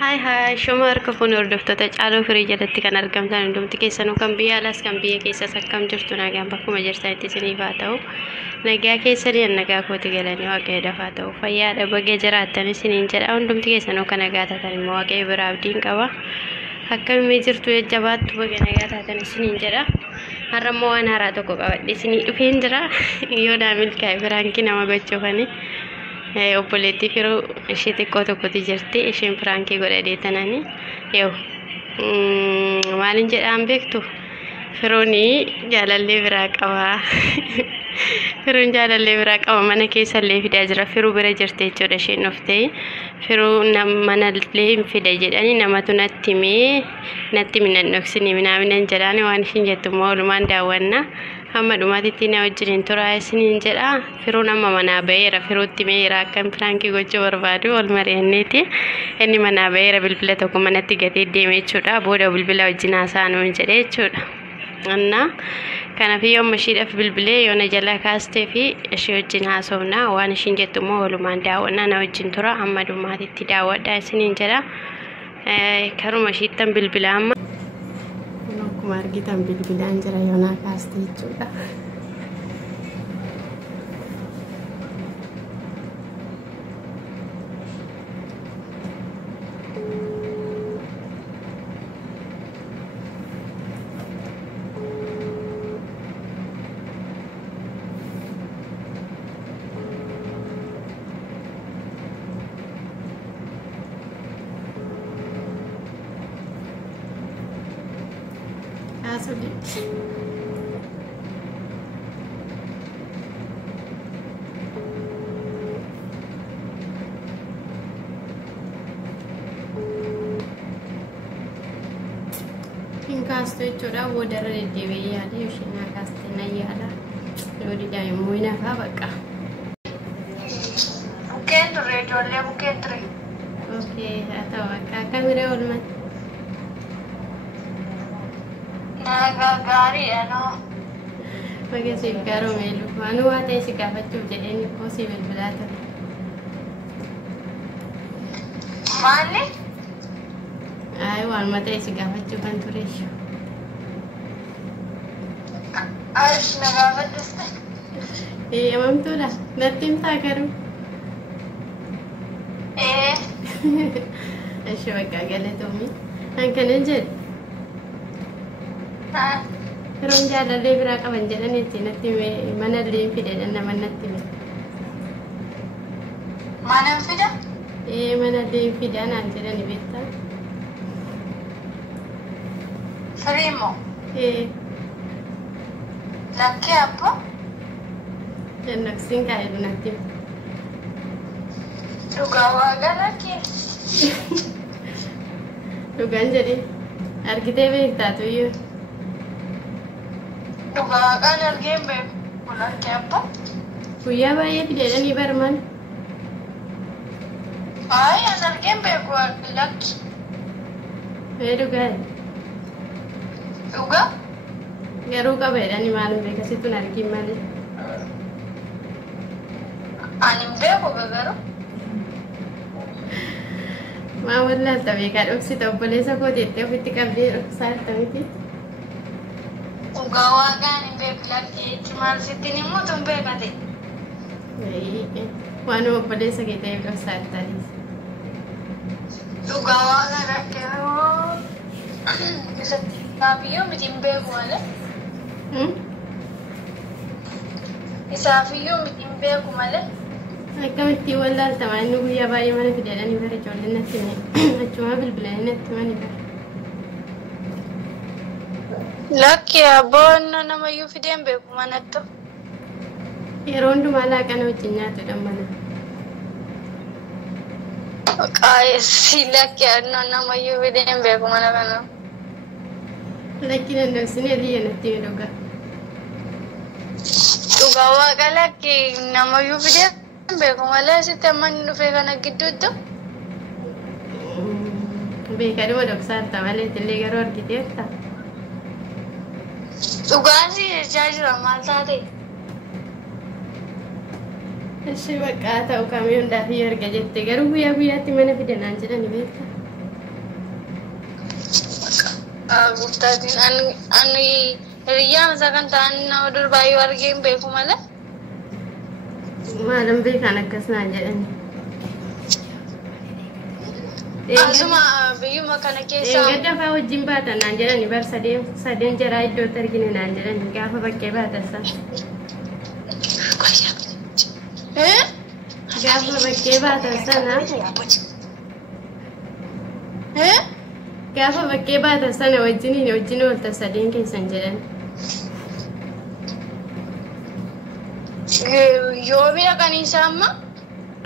Hai Shomar kafun hordoftoota caaloo firii jalatti kan argamtan hundumti keessanuu kan biyya alaas kan biyya keessas akkam jirtu nagaan bakkuma jirtanitti isiniif haa ta'u nagaa keessanii nagaa kooti galanii waaqayyo dafaa ta'u fayyaadha bagee jiraattan isiniin jedha hundumti keessanuu kan nagaa taatan immoo waaqayyo biraa abdiin qaba akkamii jirtu jajjabaattu bagee nagaa taatan isiniin jedha har'a immoo waan haaraa tokko qabadhe isinii dhufeen jira yoo naa milkaa'e biraankii nama gochuufanii obboleettii firoo ishee xiqqoo tokkotti jirti isheen firaankii godhadhee tanani yoo maalin jedhaan beektu firooni jaalallee biraa qaba firoon jaalallee biraa qaba mana keessallee fidaa jira firuu bira jirte jechuudha isheen dhuftee firuu manallee fida jedhanii namatu natti minan dhoksini minaminan jedhaani waan ishiin jettu immoo walumaan daawwanna amma dhumaatitti na wajjiniin turaa isiniin jedha firuun amma manaa ba'eera firuutti meera akkam firaankii gochuu barbaadu wal mari'anneeti inni manaa ba'eera bilbila tokko manatti gatee deeme jechuudha booda bilbila wajjin haasa'anuu jedhe jechuudha anna kanaafii yooma ishiidhaaf bilbilee yoona jala kaastee fi ishee wajjin haasofna waan ishiin jettu immoo walumaan daawwanna na wajjin tura amma dhumaatitti daawwadha isiniin jedha karuma ishiittan bilbila amma akkuma argitan bilbilaan jira yoona kaastee jechuudha Kastu jechuudha boodarra deddeebi'ee yaada yookiin kaastee na yaada yoo didaa immoo hin hafaa bakka. Bukkeen ture ijoollee bukkeen ture. Okey haa ta'u akka akkamiree oolman. Nagaa gaariidha noo. Bagee siif gaaromee lufu anuu waa ta'e si gaafachuuf jedheen ikkoo si bilbilaa ture. Maalli? Ay waan mata'e si gaafachuufan ture. Ash nagaa badduste. Amamtuudha natti himtaa garuu. Ishee bakka galatoomii hankanan jedhu. Firoon jaalallee biraa qaban jedhanitti natti manallee fidedhan nama natti hime. Manan fida? Manallee fidaa naan jedhani beektaa. Firimo? Lakkee abbo? Jannaqsiin kaa'eeru natti hime. Dhugaa waaqa lakkee? Dhugaan jedhee argitee beektaatu iyyuu. Dhugaa waaqaan argeen beeku lakkee abbo? Guyyaa baay'ee fideedhanii barman. Ay an argeen beeku lakki. Dhugaa. Dhugaa? Garuu qabeedhani maalum beekasittuun argin malee. Ani hin beeku garuu. Maa wallaalta beekaa dhoksita obboleessa koo jettee ofitti qabdee dhoksaa jirta miti. Dhugaa waaqaan hin beeku lakkee jechi maal sittiin himuutu hin beekate. Waan obboleessa kee ta'eef dhoksaa jirtaanis. Dhugaa waaqaan lakkee isatti isaafiyyuu miti hin beeku malee. Isaafiyyuu miti hin beeku malee. Akkamitti wallaalta inni guyyaa baay'ee mana fideedhanii bara ijoolleen natti hime achuma bilbilanii natti himanii bara. Lakkee abboon namayyuu fideen beeku manattu. Yeroo hundumaa laaqana wajjin nyaatudha mana. Qaayessi lakkee namayyuu fideen beeku mana kana. Lakki dandamsinee biyya natti hime dhugaa. Dhugaa waaqa lakkee namayyuu fideen beeku malee sitti amma inni dhufee kana gidduutti. Beekaduma dhoksaa jirta malee illee garuu argiteetta. Dhugaan si jechaa jira maal taate? Ishee bakka ta'u kamii hundaaf erga jette garuu guyyaa guyyaatti mana fidanaan jedhani beekta. Guftaatiin ani hiriyyaan isaa kan ta'an nama dur baay'ee argee hin beeku malee. Maalan beekan akkas naan jedhani. Asuma biyyuma kana keessa. Eeggadda fa'aa wajjin baatan naan jedhani bar sadeen jaraa iddootti argine naan jedhani gaafa bakkee baatasan. Gaafa bakkee baatan sana. Gaafa bakkee baatan sana wajjin oolta sadeen keessan jedhan. Yoomidha kan isaa amma?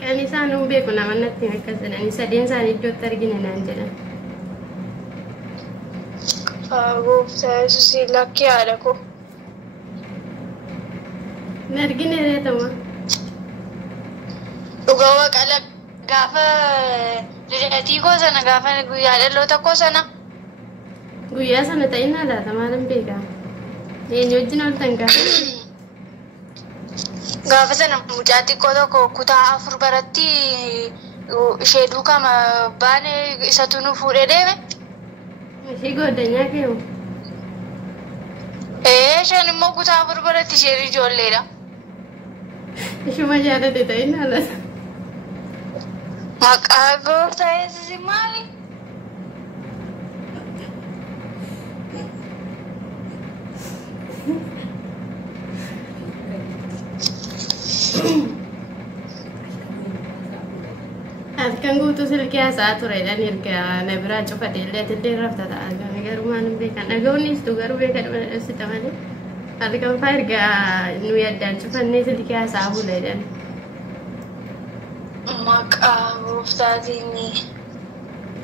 Kan isaan hin beeku nama natti akkas jedhani sadeen isaanii iddootti argine naan jedhan. Gooftaa Yesuusii lakkii haadha koo. Hin argine reetama. Dhugaa waaqala gaafa lidhatii koo sana gaafa guyyaa dhaloota koo sana. Guyyaa sana ta'inaa laata maalan beekaa? Eenyu wajjin ooltan gaafa? Gaafa sana mucaa xiqqoo tokko kutaa 4 baratti ishee duukaa baane isatu nu fuudhee deeme. Ishee goddanyaa keewu? Isheen immoo kutaa 4 baratti isheen ijoolleedha. Ishuma jaalate ta'inaa laata? Maqaa gooftaa Yesuusii maali? Halkan guutuu silkii haasaa turedhaan erga na biraa cufatee illee rafta ta'a garuu waan hin beekan dhaga'uunis garuu beeka dhibba malee halkan fa'aa erga nuyi addaan cufannee silkii haasaa buleedhaan. Maqaa gooftaatiin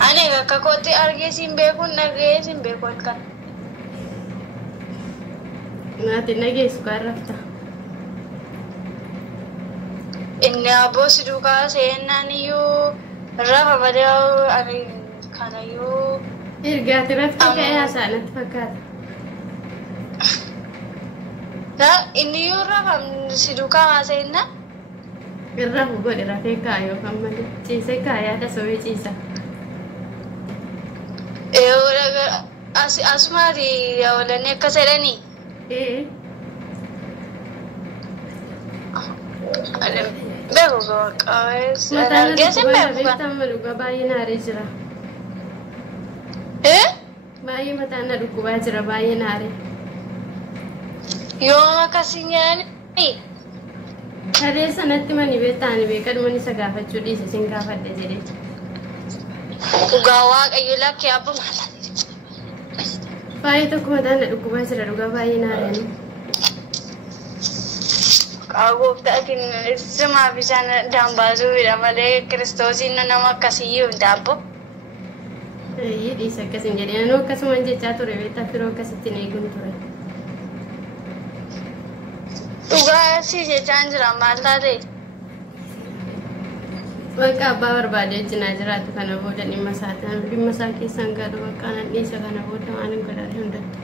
ani akka kootti argee siin beekuun dhaga'ee siin beeku halkan. Naati nageessu kan rafta. Inni abboo si duukaa seennaan iyyuu rafa malee ani kana iyyuu. Ergaati rafta ka'ee haasaa natti fakkaata. Inni iyyuu rafa si duukaa haasa'inna. Irrafu godhe rafee kaayoo kan malee ciisee kaayaadha sobee ciisa. Asumaati yaawalanii akka jedhanii. Beeku qabees. Geessin beeku kan. Dhugaa baay'ee naaree jira. Baay'ee mataan na dhukkubaa jira baay'ee naaree. Yoom akkasii nyaanni? Haree sanatti mani beektaani beekadhuma isa gaafachuu dhiise sin gaafadhe jedhee. Dhugaa waaqayyo lakkee abba maala. Baay'ee tokko mataan na dhukkubaa jira dhugaa baay'ee naaree. Gooftaatiin simaaf isaan dambaasuudha malee kiristoosiin nama akkasiyyuu hin taabbo. Dhiisa akkasin jedhee anuu akkasumaan jechaa ture beektaa firoo akkasittiin eeguun ture. Dhugaa si jechaan jira maal taate? Bakka abbaa barbaade wajjinaa jiraatu kana booda dhimma isaa keessaan galu bakka anan dhiisa kana booda waan hin godhane hundatti.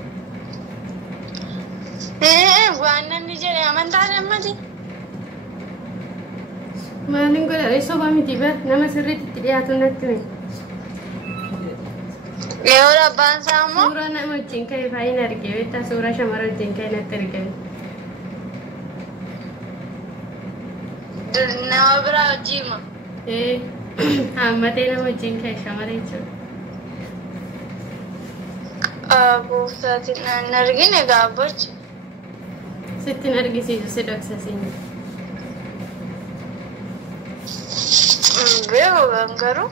Waan namni jedhe amantaa dhammati. Waan hin godhane soba miti bar nama sirriitti itti dhiyaatu natti hime. Yoo abbaan isaa immoo? Suuraa nama wajjin ka'e faayin argee beektaa suuraa shamara wajjin ka'e natti argame. Nama biraa wajjiima. Hammatee nama wajjin ka'e shamara jechuudha. Gooftaatiin hin argine gaabbachi. Sittin argisiisu si dhoksasiin. Beeku kan garuu.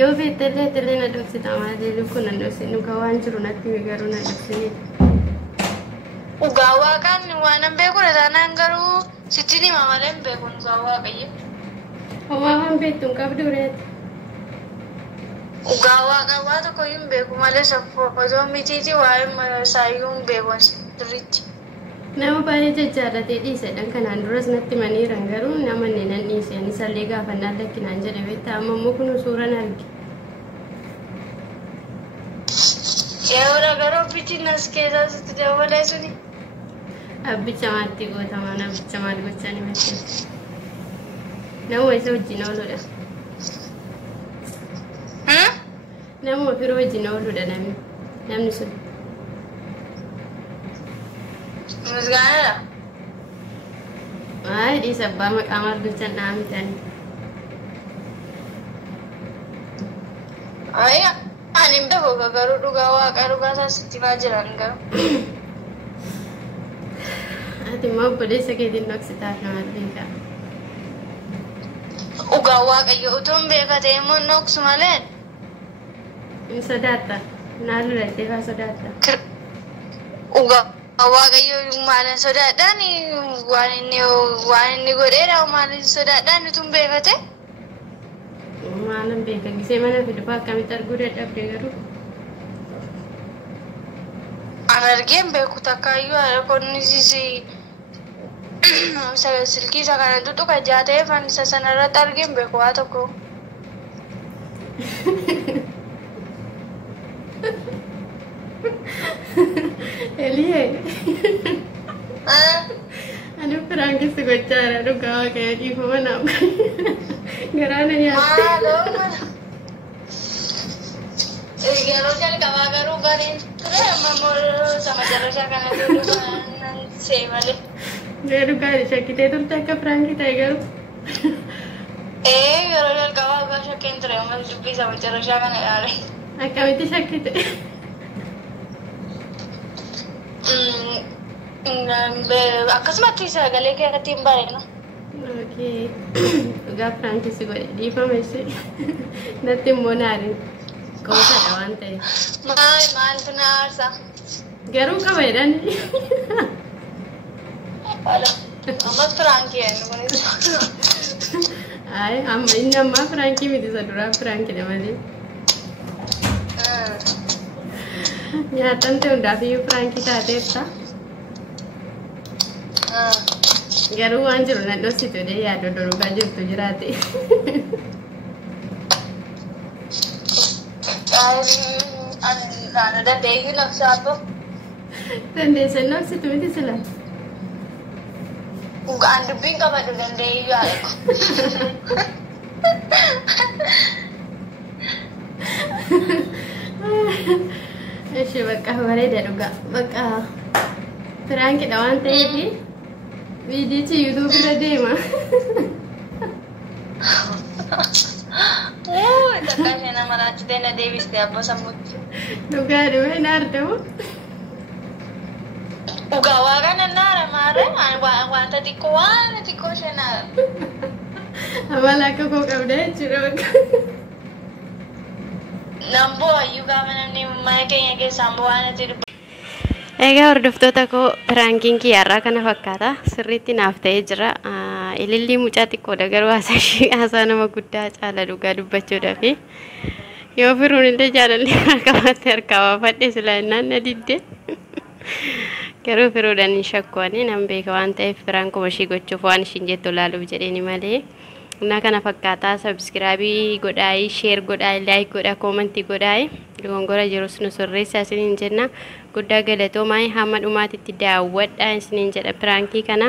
Yoo feetellee na dhoksita malee lukkuun na dhoksinu kan waan jiru natti garuu na dhoksinidha. Dhugaa waaqaan waan hin beekudha taanaan garuu sitti hima malee hin beeku dhugaa waaqayyo. Homaa waan beektu hin qabdu reeti. Dhugaa waaqaan waa tokko hin beeku malee osoo mitiiti waa'ee isaayyuu hin beeku sirriitti. Nama baay'ee jajjaarratee dhiisedhaan kanaan duras natti maniiran garuu nama nan dhiise isallee gaafannaan lakkinaan jedhe beektaa amma immoo kun suuraan arge. Yeroo gara bichi nas keessa sitti dabalee suni. Abbicha maatti gootaman abbicha maal gochanii macheessu. Nama isa wajjin ooludha. Nama ofirra wajjin ooludha namni sun. Misgaanadha. Ay, dhiisa abbaa maqaa maal gochan dhaamitanii. Ay, ani beeku garuu dhugaa waaqa dhugaa isaa sitti faa jiran garuu. Ati immoo obboleessa keetiin dhoksitaaf nama beeka. Dhugaa waaqayyo utuu hin beekate immoo dhoksu malee. Hin sodaatta. Naannoo lattee faa sodaatta. Dhugaa waaqayyo maalin sodaadhaan waan inni godheedha maalin sodaadhaan utuu hin beekate. Maalan beeka gisee mana fiduuf akkamitti arguu dadhabde garuu. An argeen beeku takkaayyuu haadha konnisis silkii isa kana tuttuqa jaateef an isa sanarratti argeen beeku waa tokko. Elie. Ani piraangisi gochaa jira dhugaa waaqayyo dhiifama naaf. Garaana nyaate. Yeroo jalqabaa garuu gariin ture amma immoo sama jaloshaa kana duudhuudhaan seemalee. Dhugaa shakkitee turte akka piraangii ta'e garuu. Yeroo jalqabaa dhugaa shakkeen ture amma dubbii sama jaloshaa kana ilaale. Akkamitti shakkite? Akkasumatti sagalee keessatti hin bareedna. Okay. Dhugaa piraangisi godhe dhiifama ishee. Natti immoo naarin. Qoosadha waan ta'eef. Maaltu na aarsa? Garuu qaba jedhani. Amma firaankii eenyu kunis. Ay, inni ammaa firaankii miti isa duraa firaankiidha malee. Nyaatan ta'e hundaafiyyuu firaankii taateetta. Garuu waan jiru na dhoksitu dee yaada dhugaa jirtu jiraate. Naannoo dandeeyyuu naqsaatu. Dandeessan naqsitu miti sila. Dhugaan dubbiin qabadhu dandeeyyuu yaada. Ishee bakka bareeda dhugaa bakka firaankiidha waan ta'eef viidiyochi yuutuubii irra deema. Takka ishee nama laachitee na deebistee abbaa sammuutti. Dhugaa dhumee na argamu. Dhugaa waaqa nan naara maare wanta xiqqoo waan xiqqoo ishee naara. Amala akka koo qabda jechuudha bakka. Namboo hayyuu gaafa namni mana keenya keessaan bu'aan itti dubba. Egaa hordoftoota koo piraankiin kiyyaarraa kana fakkaata. Sirriitti naaf ta'ee jira. Ilillii mucaa xiqqoodha garuu haasaa nama guddaa caala dhugaa dubbachuudhaaf. Yoo firuun illee jaalallee qabaatti harkaa baafadhe sila innaan na didde. Garuu firuudhaan hin shakkuani nan beeka waan ta'eef firaan kuma ishii gochuuf waan ishiin jettu laaluuf jedheeni malee. Naa kana fakkaataa sabskiraabii godhaayi, sheer godhaayi, laayik godhaa, koomentii godhaayi. Dogongora jirus nu sirreessaa isiniin jenna. Guddaa galatoomaa hamma dhumaatitti daawwadhaa isiniin jedha piraankii kana.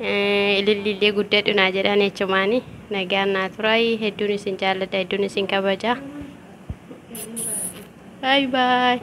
Ililliillee guddadhu naa jedhan jechumaani. Nagaan naa turaayi. Hedduun isin jaalladha, hedduun isin kabaja. Bye bye.